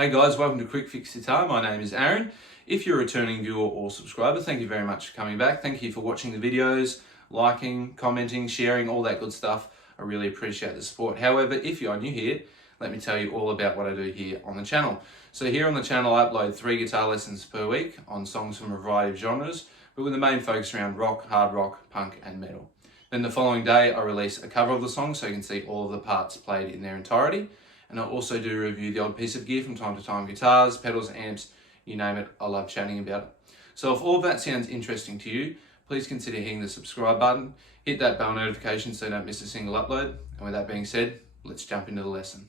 Hey guys, welcome to Quickfix Guitar. My name is Aaron. If you're a returning viewer or subscriber, thank you very much for coming back. Thank you for watching the videos, liking, commenting, sharing, all that good stuff. I really appreciate the support. However, if you are new here, let me tell you all about what I do here on the channel. So here on the channel, I upload 3 guitar lessons per week on songs from a variety of genres, but with the main focus around rock, hard rock, punk, and metal. Then the following day, I release a cover of the song so you can see all of the parts played in their entirety. And I also do review the odd piece of gear from time to time, guitars, pedals, amps, you name it, I love chatting about it. So if all of that sounds interesting to you, please consider hitting the subscribe button, hit that bell notification so you don't miss a single upload. And with that being said, let's jump into the lesson.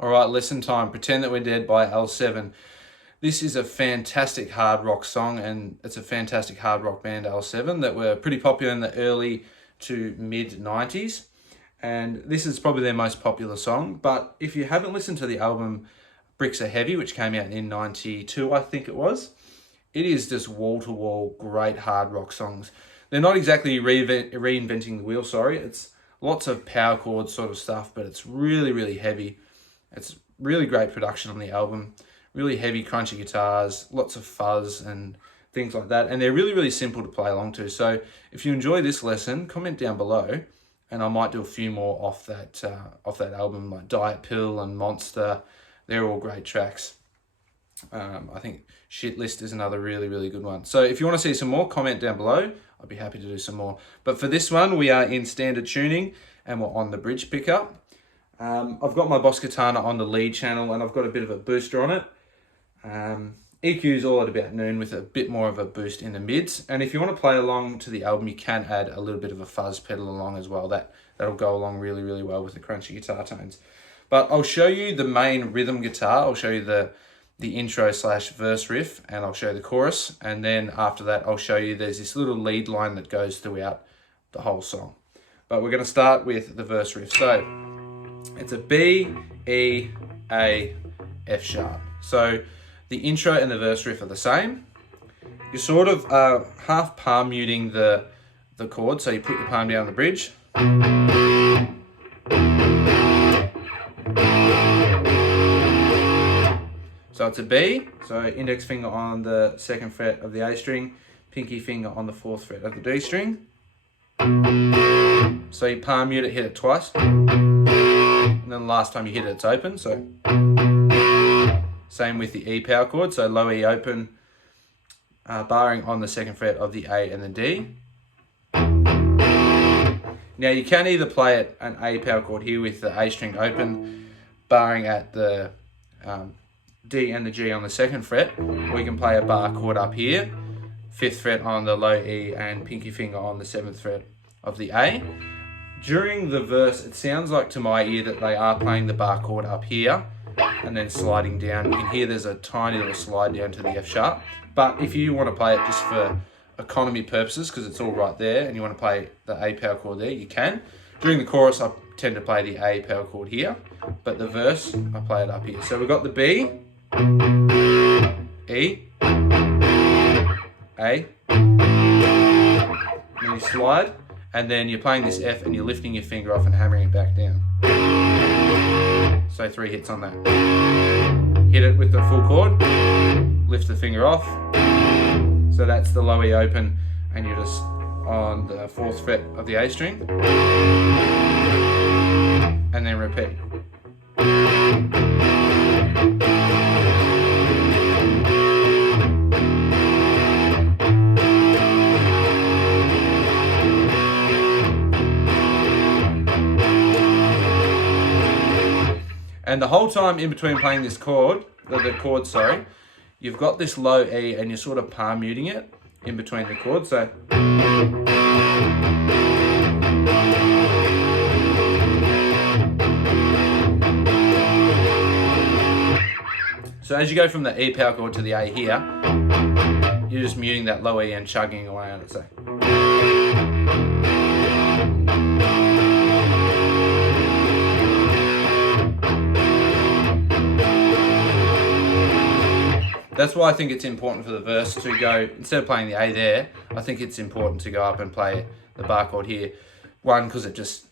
All right, lesson time, Pretend That We're Dead by L7. This is a fantastic hard rock song, and it's a fantastic hard rock band, L7, that were pretty popular in the early to mid 90s. And this is probably their most popular song. But if you haven't listened to the album Bricks Are Heavy, which came out in 92, I think it was, it is just wall-to-wall great hard rock songs. They're not exactly reinventing the wheel, sorry. It's lots of power chords sort of stuff, but it's really, really heavy. It's really great production on the album. Really heavy, crunchy guitars, lots of fuzz and things like that. And they're really, really simple to play along to. So if you enjoy this lesson, comment down below, and I might do a few more off that album, like Diet Pill and Monster. They're all great tracks. I think Shit List is another really, really good one. So if you want to see some more, comment down below. I'd be happy to do some more. But for this one, we are in standard tuning, and we're on the bridge pickup. I've got my Boss Katana on the lead channel, and I've got a bit of a booster on it. EQ's all at about noon with a bit more of a boost in the mids. And if you want to play along to the album, you can add a little bit of a fuzz pedal along as well. That'll go along really, really well with the crunchy guitar tones. But I'll show you the main rhythm guitar. I'll show you the intro / verse riff, and I'll show you the chorus. And then after that, I'll show you there's this little lead line that goes throughout the whole song. But we're going to start with the verse riff. So it's a B, E, A, F sharp. So the intro and the verse riff are the same. You're sort of half palm muting the chord, so you put your palm down on the bridge. So it's a B, so index finger on the 2nd fret of the A string, pinky finger on the 4th fret of the D string. So you palm mute it, hit it twice, and then the last time you hit it, it's open. So same with the E power chord, so low E open, barring on the 2nd fret of the A and the D. Now you can either play it an A power chord here with the A string open, barring at the D and the G on the 2nd fret, or you can play a bar chord up here, 5th fret on the low E and pinky finger on the 7th fret of the A. During the verse, it sounds like to my ear that they are playing the bar chord up here and then sliding down. You can hear there's a tiny little slide down to the F sharp. But if you want to play it just for economy purposes, because it's all right there, and you want to play the A power chord there, you can. During the chorus, I tend to play the A power chord here, but the verse, I play it up here. So we've got the B, E, A, and then you slide, and then you're playing this F and you're lifting your finger off and hammering it back down. So 3 hits on that. Hit it with the full chord, lift the finger off. So that's the low E open, and you're just on the 4th fret of the A string. And then repeat. And the whole time in between playing this chord, you've got this low E and you're sort of palm muting it in between the chords. So as you go from the E power chord to the A here, you're just muting that low E and chugging away on it. So that's why I think it's important for the verse to go, instead of playing the A there, I think it's important to go up and play the bar chord here. One, because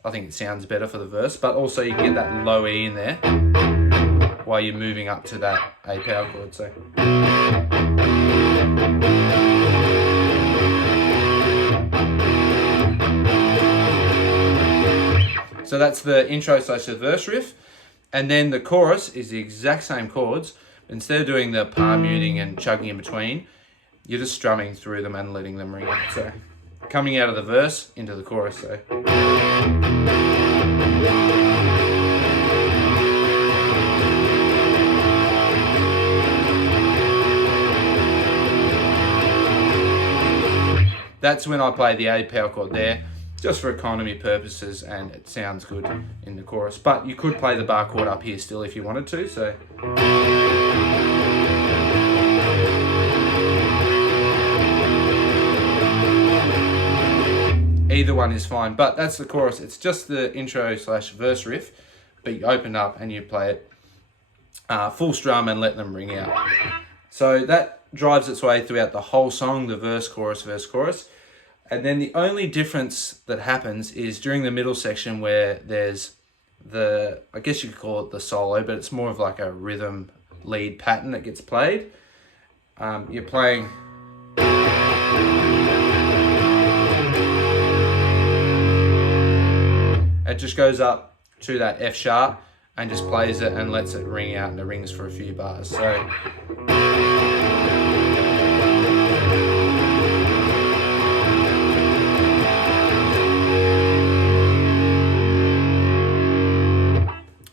I think it sounds better for the verse, but also you can get that low E in there. while you're moving up to that A power chord. So that's the intro / the verse riff. And then the chorus is the exact same chords. Instead of doing the palm muting and chugging in between, you're just strumming through them and letting them ring out. So coming out of the verse into the chorus. That's when I play the A power chord there, just for economy purposes, and it sounds good in the chorus. But you could play the bar chord up here still if you wanted to. So either one is fine, but that's the chorus. It's just the intro / verse riff, but you open up and you play it full strum and let them ring out. So that drives its way throughout the whole song, the verse, chorus, verse, chorus. And then the only difference that happens is during the middle section where there's the, I guess you could call it the solo, but it's more of like a rhythm lead pattern that gets played. You're playing... It just goes up to that F sharp and just plays it and lets it ring out, and it rings for a few bars. So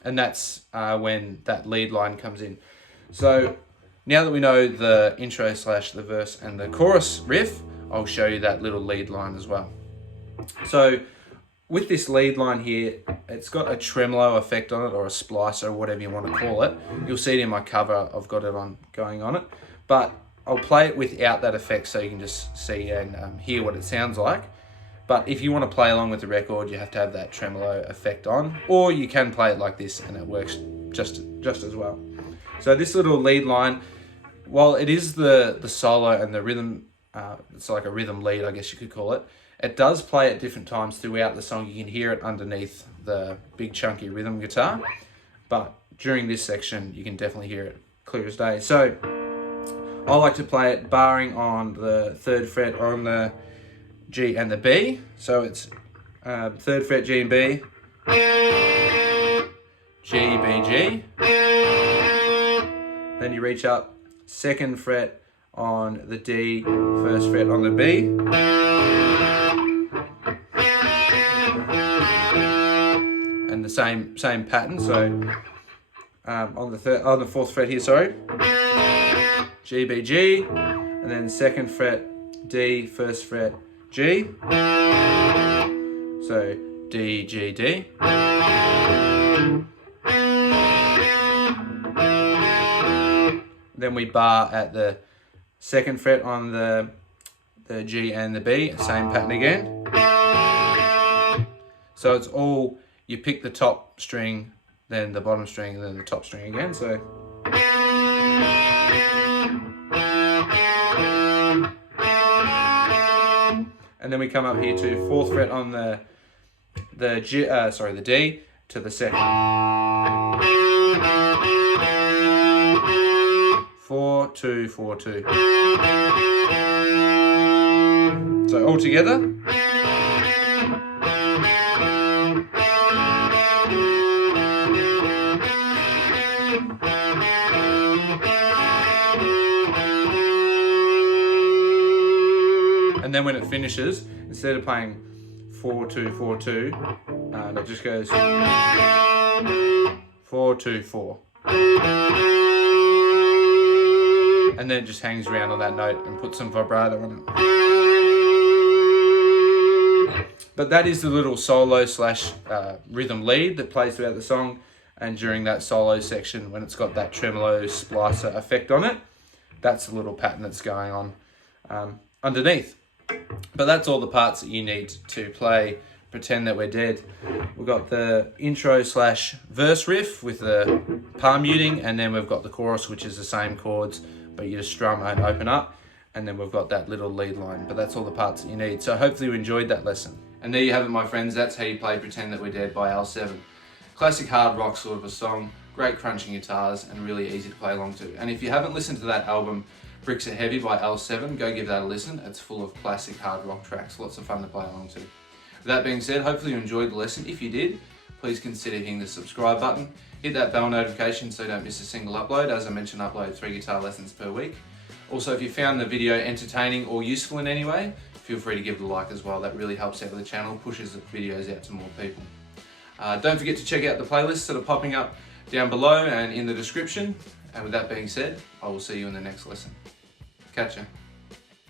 and that's when that lead line comes in. So now that we know the intro / the verse and the chorus riff, I'll show you that little lead line as well. So with this lead line here, it's got a tremolo effect on it, or a splicer, or whatever you want to call it. You'll see it in my cover, I've got it on going on it. But I'll play it without that effect so you can just see and hear what it sounds like. But if you want to play along with the record, you have to have that tremolo effect on, or you can play it like this and it works just as well. So this little lead line, while it is the solo and the rhythm, it's like a rhythm lead, I guess you could call it. It does play at different times throughout the song. You can hear it underneath the big chunky rhythm guitar, but during this section, you can definitely hear it clear as day. So I like to play it barring on the 3rd fret on the G and the B. So it's 3rd fret G and B, G, B, G. Then you reach up 2nd fret on the D, 1st fret on the B. And the same pattern. So on the 4th fret here, sorry, G, B, G, and then 2nd fret D, 1st fret G, so D, G, D. Then we bar at the 2nd fret on the G and the B, same pattern again. So it's all, you pick the top string, then the bottom string, and then the top string again. So and then we come up here to 4th fret on the D to the 2nd. 4, 2, 4, 2. So all together. And then when it finishes, instead of playing 4, 2, 4, 2, it just goes 4, 2, 4. And then it just hangs around on that note and puts some vibrato on it. But that is the little solo / rhythm lead that plays throughout the song. And during that solo section, when it's got that tremolo splicer effect on it, that's the little pattern that's going on underneath. But that's all the parts that you need to play Pretend That We're Dead. We've got the intro / verse riff with the palm muting, and then we've got the chorus, which is the same chords, but you just strum and open up, and then we've got that little lead line. But that's all the parts that you need. So hopefully you enjoyed that lesson. And there you have it, my friends. That's how you play Pretend That We're Dead by L7. Classic hard rock sort of a song. great crunching guitars and really easy to play along to. And if you haven't listened to that album, Bricks Are Heavy by L7, go give that a listen. It's full of classic hard rock tracks, lots of fun to play along to. With that being said, hopefully you enjoyed the lesson. If you did, please consider hitting the subscribe button. Hit that bell notification so you don't miss a single upload. As I mentioned, I upload 3 guitar lessons per week. Also, if you found the video entertaining or useful in any way, feel free to give it a like as well. That really helps out with the channel, pushes the videos out to more people. Don't forget to check out the playlists that are popping up down below and in the description. And with that being said, I will see you in the next lesson. Catch ya.